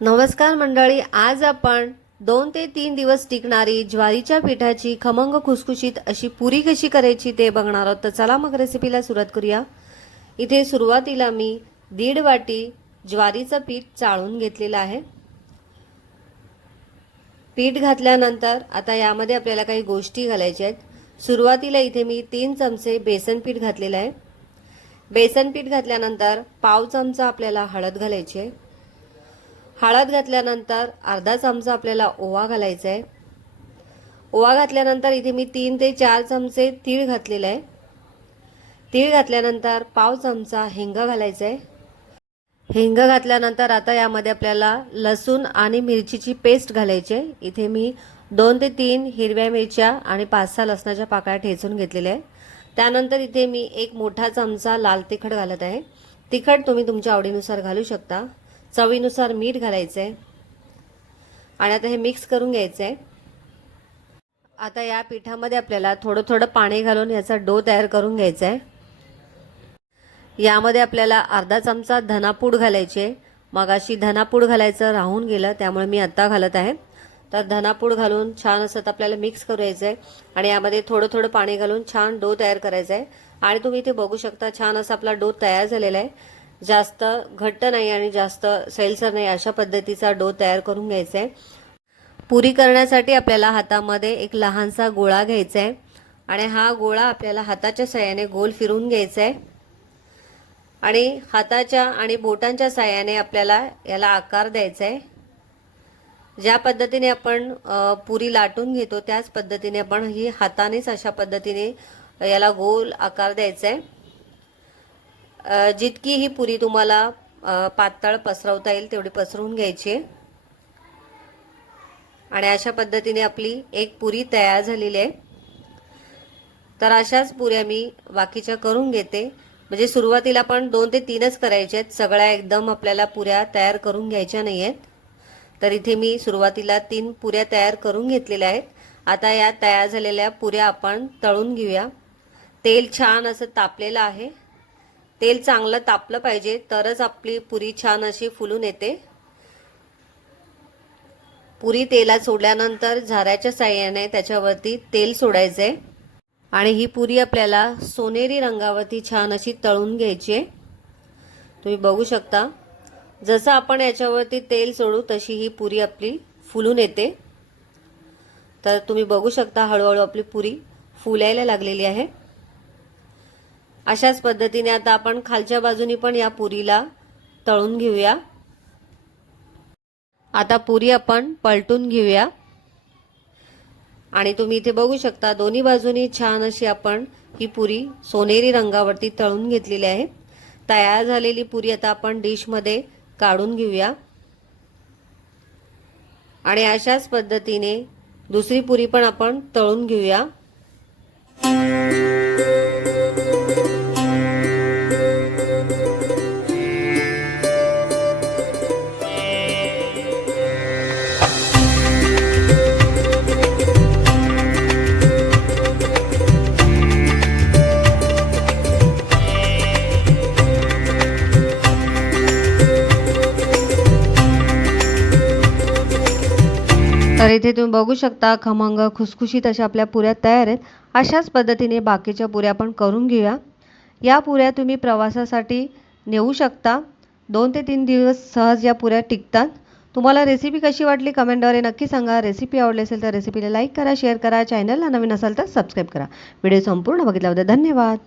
नमस्कार मंडळी आज आपण दोन ते तीन दिवस टिकणारी ज्वारीच्या पिठाची खमंग खुसखुशीत अशी पुरी कशी करायची ते बघणार आहोत. तर चला मग रेसिपीला सुरुवात करूया. इथे सुरुवातीला मी दीड वाटी ज्वारीचं पीठ चाळून घेतलेलं आहे. पीठ घातल्यानंतर आता यामध्ये आपल्याला काही गोष्टी घालायच्या आहेत. सुरुवातीला इथे मी तीन चमचे बेसन पीठ घातलेलं आहे. बेसन पीठ घातल्यानंतर पाव चमचा आपल्याला हळद घालायची आहे. हळद घातल्यानंतर अर्धा चमचा आपल्याला ओवा घालायचा आहे. ओवा घातल्यानंतर इथे मी तीन ते चार चमचे तीळ घातलेलं आहे. तीळ घातल्यानंतर पाव चमचा हिंग घालायचा आहे. हिंग घातल्यानंतर आता यामध्ये आपल्याला लसूण आणि मिरचीची पेस्ट घालायची आहे. इथे मी दोन ते तीन हिरव्या मिरच्या आणि पाच सहा लसणाच्या पाकळ्या ठेचून घेतलेल्या आहे. त्यानंतर इथे मी एक मोठा चमचा लाल तिखट घालत आहे. तिखट तुम्ही तुमच्या आवडीनुसार घालू शकता. चवीनुसार मीठ घालायचं आहे आणि आता हे मिक्स करून घ्यायचं आहे आता या पिठामध्ये आपल्याला थोडं थोडं पाणी घालून याचा डो तयार करून घ्यायचा आहे यामध्ये आपल्याला अर्धा चमचा धनापूड घालायची. आहे धनापूड घालायचं राहून गेलं त्यामुळे मी आत्ता घालत आहे. तर धनापूड घालून छान असं तर आपल्याला मिक्स करायचं आहे आणि यामध्ये थोडं थोडं पाणी घालून छान डो तयार करायचा आहे आणि तुम्ही इथे बघू शकता छान असा आपला डो तयार झालेला आहे. जास्त घट्ट नाही आणि जास्त सैलसर नाही अशा पद्धतीचा डो तयार करून घ्यायचा. आहे पुरी करण्यासाठी आपल्याला हातामध्ये एक लहानसा गोळा घ्यायचा आहे. आणि हा गोळा आपल्याला हाताच्या साह्याने गोल फिरून घ्यायचा आहे. आणि हाताच्या आणि बोटांच्या साह्याने आपल्याला याला आकार द्यायचा आहे. ज्या पद्धतीने आपण पुरी लाटून घेतो त्याच पद्धतीने आपण ही हातानेच अशा पद्धतीने याला गोल आकार द्यायचा आहे. जितकी ही पुरी तुम्हाला पातळ पसरवता येईल तेवढी पसरवून घ्यायची. आहे आणि अशा पद्धतीने आपली एक पुरी तयार झालेली आहे. तर अशाच पुऱ्या मी बाकीच्या करून घेते. म्हणजे सुरुवातीला पण दोन ते तीनच करायच्या आहेत. सगळ्या एकदम आपल्याला पुऱ्या तयार करून घ्यायच्या नाही आहेत. तर इथे मी सुरुवातीला तीन पुऱ्या तयार करून घेतलेल्या आहेत. आता या तयार झालेल्या पुऱ्या आपण तळून घेऊया. तेल छान असं तापलेलं आहे. तेल चांगलं तापलं पाहिजे तरच आपली पुरी छान अशी फुलून येते. पुरी तेलात सोडल्यानंतर झाऱ्याच्या साह्याने त्याच्यावरती तेल सोडायचं आहे आणि ही पुरी आपल्याला सोनेरी रंगावरती छान अशी तळून घ्यायची. आहे तुम्ही बघू शकता जसं आपण याच्यावरती तेल सोडू तशी ही पुरी आपली फुलून येते. तर तुम्ही बघू शकता हळूहळू आपली पुरी फुलायला लागलेली आहे. अशाच पद्धतीने आता आपण खालच्या बाजूनी पण या पुरीला तळून घेऊया. आता पुरी आपण पलटून घेऊया. आणि तुम्ही इथे बघू शकता दोन्ही बाजूनी छान अशी आपण ही पुरी सोनेरी रंगावरती तळून घेतलेली आहे. तयार झालेली पुरी आता आपण डिशमध्ये काढून घेऊया. आणि अशाच पद्धतीने दुसरी पुरी पण आपण तळून घेऊया. तर इथे तुम्ही बघू शकता खमंग खुसखुशीत अशा आपल्या पुऱ्या तयार आहेत. अशाच पद्धतीने बाकीच्या पुऱ्या पण करून घेऊया. या पुऱ्या तुम्ही प्रवासासाठी नेऊ शकता. दोन ते तीन दिवस सहज या पुऱ्या टिकतात. तुम्हाला रेसिपी कशी वाटली कमेंटद्वारे नक्की सांगा. रेसिपी आवडली असेल तर रेसिपीला लाईक करा शेअर करा. चॅनलला नवीन असाल तर सबस्क्राईब करा. व्हिडिओ संपूर्ण बघितल्याबद्दल धन्यवाद.